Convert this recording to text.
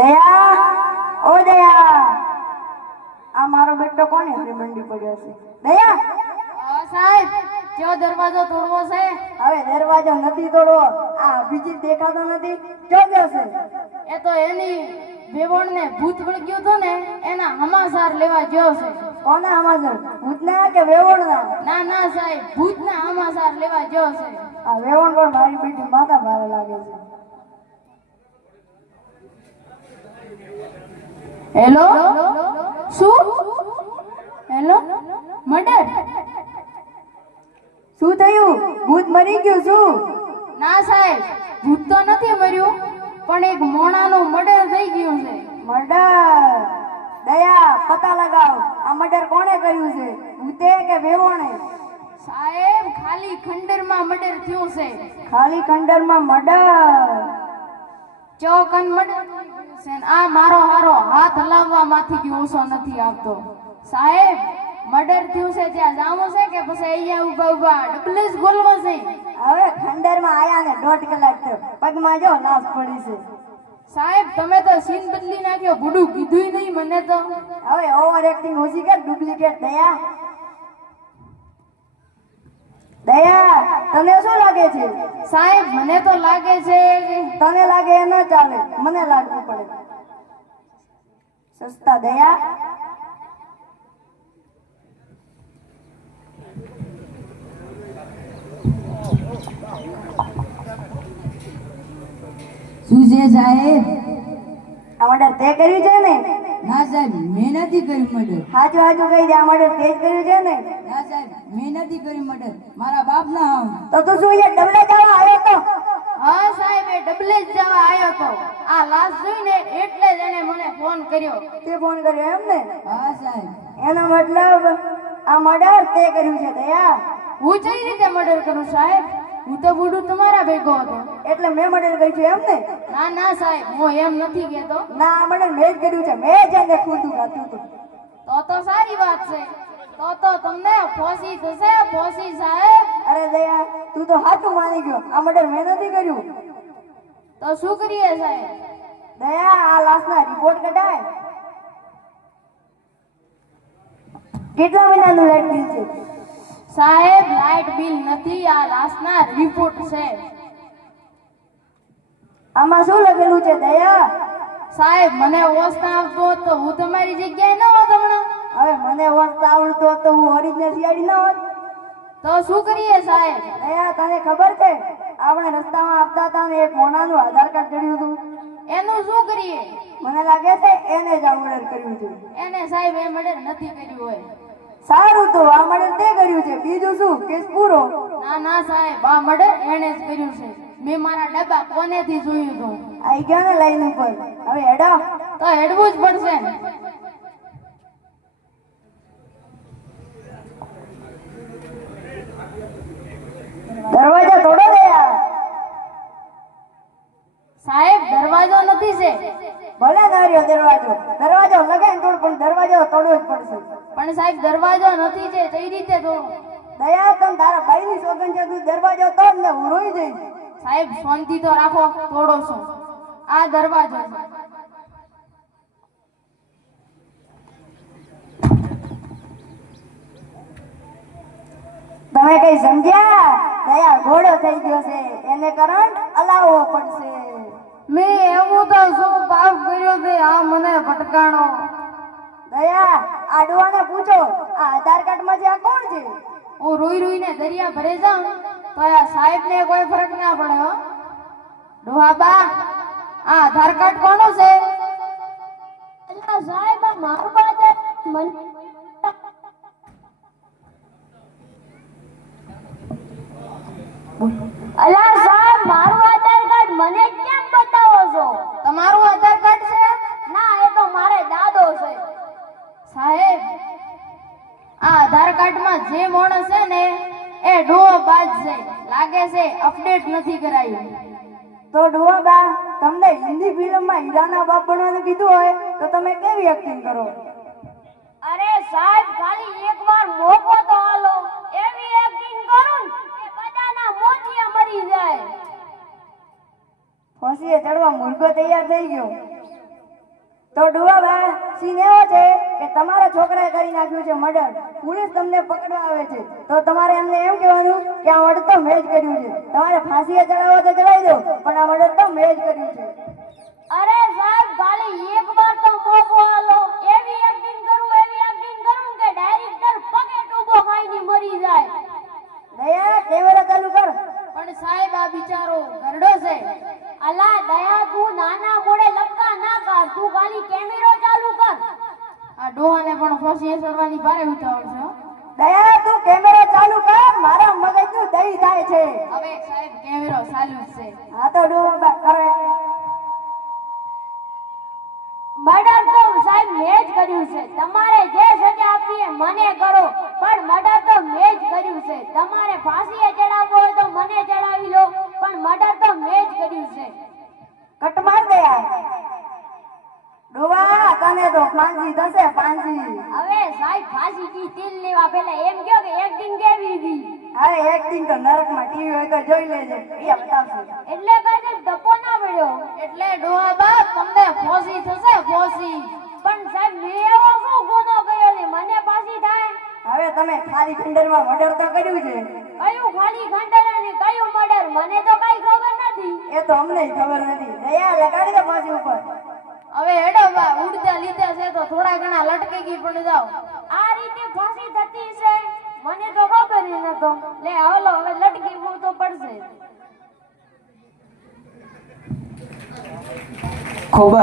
દયા? ઓ દયા! આ મારો બેટો કોને હરી મંડી પડ્યો છે? દયા! સાહેબ કયો દરવાજો તોડવો છે. હવે દરવાજો નથી તોડવો. આ બીજી દેખાતો નથી. જો ગયો છે. એ તો એની વેવણને ભૂત વળગ્યું તો ને એના હમાસાર લેવા ગયો છે. કોના હમાસાર? ભૂતના કે વેવણના? ના ના સાહેબ ભૂતના હમાસાર લેવા ગયો છે. આ વેવણ પણ મારી બેટી માતા ભારે લાગે છે. હેલો? શું? હેલો? મર્ડર? શું થયું? ભૂત મરી ગયું શું ના સાહેબ ભૂત તો નથી મર્યું પણ એક મોણાનું મર્ડર થઈ ગયું છે. મર્ડર? દયા પતા લગાવ. આ મર્ડર કોણે કર્યું છે? ભૂતે કે વેવોણે? સાહેબ ખાલી ખંડરમાં મર્ડર થયું છે. ખાલી ખંડરમાં મર્ડર? ચોકન મર્ડર છે ને આ મારો હારો હાથ હલાવવામાંથી બી ઓછો નથી આવતો. સાહેબ મર્ડર થયું છે ત્યાં જાવું છે કે પછી અહીંયા ઊભા ઊભા ડબલ જ બોલવો છે? હવે ખંડરમાં આયા ને દોઢ કલાક થયો પગમાં જો લાશ પડી છે. સાહેબ તમે તો સીન બદલી નાખ્યો બુડું કીધું નહીં મને તો. હવે ઓવર એક્ટિંગ ઓછી કર ડુપ્લિકેટ દયા દયા તને શું લાગે છે? સાહેબ મને તો લાગે છે તને લાગે એ ન ચાલે મને લાગવું પડે. સસ્તા દયા. શું છે સાહેબ? આ મર્ડર તે કર્યું છે ને? ના સાહેબ મેં નથી કર્યું મર્ડર. હાજુ હાજુ કહી દે આ મર્ડર તે જ કર્યું છે ને મેં નથી કર્યું મર્ડર. મારા બાપ ના તો તું શું અહીંયા ડબલે જવા આવ્યો તો? હા સાહેબ એ ડબલે જ જવા આવ્યો તો. આ લાશ જોઈને એટલે જ એને મને ફોન કર્યો. તે ફોન કર્યો એમ ને? હા સાહેબ. એનો મતલબ આ મર્ડર તે કર્યું છે દયા. હું કઈ રીતે મર્ડર કરું સાહેબ? હું તો બુડું તમારા ભેગો હતો. એટલે મેં મર્ડર કર્યું છે એમ ને? ના ના સાહેબ હું એમ નથી કહેતો. ના આ મર્ડર મેં જ કર્યું છે. મેં જ એને ખોટું ગાતું હતું. તો તો સારી વાત છે. તો તો તમને ફોસી થશે ફોસી સાહેબ. અરે દયા તું તો હાચું માની ગયો. આ મર્ડર મેં નથી કર્યું. તો શું કરીએ સાહેબ? દયા આ લાશના રિપોર્ટ કઢાય. કેટલા મહિનાનું લાઈટ બિલ છે? સાહેબ લાઇટ બિલ નથી આ લાશના રિપોર્ટ છે. આમાં શું લખેલું છે દયા? સાહેબ મને ઓછતા આવતો તો હું તમારી જગ્યાએ ન હોત મને વાંચતા આવડતો તો હું હરીજને શિયાળી ન હોત. તો શું કરીએ સાહેબ? અહીંયા તને ખબર છે? આપણે રસ્તામાં આવતા હતા ને એક મોનાનું આધાર કાર્ડ ચડ્યું હતું. એનું શું કરીએ? મને લાગે છે એને જ આ મર્ડર કર્યું છે. એને સાહેબ એ મર્ડર નથી કર્યું હોય. સારું તો આ મર્ડર તે કર્યું છે. બીજું શું? કેસ પૂરો? ના ના સાહેબ આ મર્ડર એણે જ કર્યું છે. મેં મારા ડબ્બા કોનેથી જોયું હતું આઈ ગયો ને લાઈન ઉપર? હવે હેડો. તો હેડવું જ પડશે ને દરવાજા તોડો દયા સાહેબ દરવાજો નથી છે. ભલે નાર્યો દરવાજો. દરવાજો લગાઈને તોડ પણ દરવાજો તોડવો જ પડશે. પણ સાહેબ દરવાજો નથી છે કઈ રીતે તો? દયા તમ તારા ભાઈની સોગંદ છે તું દરવાજો તોડ ને હું રોઈ જઈશ સાહેબ શાંતિ તો રાખો તોડો છું. આ દરવાજો છે. તમે કઈ સમજ્યા? દયા ઘોડો થઈ ગયો છે. એને કરંટ અલાવવો પડશે. મેં એવું તો શું પાપ કર્યો છે? આ મને ભટકાણો. દયા આડવાને પૂછો આ આધાર કાર્ડમાં આ કોણ છે? હું રોઈ રોઈને દરિયા ભરે જાઉં તો આ સાહેબ ને કોઈ ફરક ના પડે હો. ડોહાબા આ આધાર કાર્ડ કોનો છે? સાહેબ મારું પણ મને અલા સાહેબ મારું આધાર કાર્ડ મને કેમ બતાવો છો તમારું આધાર કાર્ડ છે ના એ તો મારે દાદો છે સાહેબ આ આધાર જે માણસ છે ને એ ડોહો બાજ છે લાગે છે અપડેટ નથી કરાયું. તો ડોહાબા તમને હિન્દી ફિલ્મમાં હીરાના બાપ બનવાનું કીધું હોય તો તમે કેવી એક્ટિંગ કરો? અરે સાહેબ ખાલી એકવાર મોકો તો આલો. એવી એક્ટિંગ કરું કે બધાના મોતિયા મરી જાય. ફોસીએ ચડવા મુર્ગો તૈયાર થઈ ગયો. તો ડુવાબા સીન એવો છે કે તમારા છોકરાએ કરી નાખ્યું છે મર્ડર પોલીસ તમને પકડવા આવે છે. તો તમારે એમને એમ કહેવાનું કે આ મર્ડર તો મેં જ કર્યું છે. તમારે ફાંસીએ ચડાવો તો ચડાવી દો, પણ આ મર્ડર તો મેં જ કર્યું છે અરે સાહેબ ખાલી એક વાર તો મોકો આલો એવી એક્ટિંગ કરું એવી એક્ટિંગ કરું કે ડાયરેક્ટર પગે ટૂબો ખાઈને મરી જાય દયા કેમેરા ચાલુ કર પણ સાહેબ આ બિચારો ગરડો છે અલા દયા તું નાના મોડે લપકા ના કર તું ખાલી કેમેરો ચાલુ કર. આ ડોહાને પણ ફોસી સરવાની ભારે ઉતાવળ છે દયા તું કેમેરો ચાલુ કર મારા મગજનું દહીં થાય છે. હવે સાહેબ કેમેરો ચાલુ છે. હા તો ડોહા કરો. મર્ડર તો સાહેબ મેં જ કર્યું છે. તમારે જે સજા આપવી મને કરો. પણ મર્ડર તો મેં જ કર્યું છે. તમારે ફાંસીએ ચડાવવો હોય તો મને ચડાવી લો પણ મર્ડર તો મેં જ કર્યું છે કટ માર દયા ડુવા તને તો ફાંસી થશે ફાંસી હવે સાહેબ ફાંસી કી તિલ લેવા પેલા એમ કહો કે એક્ટિંગ કેવી હતી? અરે એક્ટિંગ તો નરકમાં ટીવી હોય તો જોઈ લેજે. એ બતાવશે. એટલે કઈ કઈ ડપો ના મળ્યો એટલે ડોહા બાપ તમને ફોસી થશે ફોસી. પણ સાહેબ મેં એવો શું ગુનો કર્યો ને મને ફાંસી થાય? હવે તમે ખાલી ખંડરમાં મર્ડર તો કર્યું છે. કયું ખાલી ખંડર અને કયું મર્ડર? મને તો કઈ ખબર નથી. એ તો અમને ખબર નથી. દયા લગાડી દો ફાંસી ઉપર. હવે હેડો બા ઉડતા લીધા છે તો થોડા ઘણા લટકી ગઈ પણ જાઓ. આ રીતે ફાંસી થતી છે? મને તો ખબર નતો. લે, હાલો, હવે લટકી હું તો પડશે. ખૂબ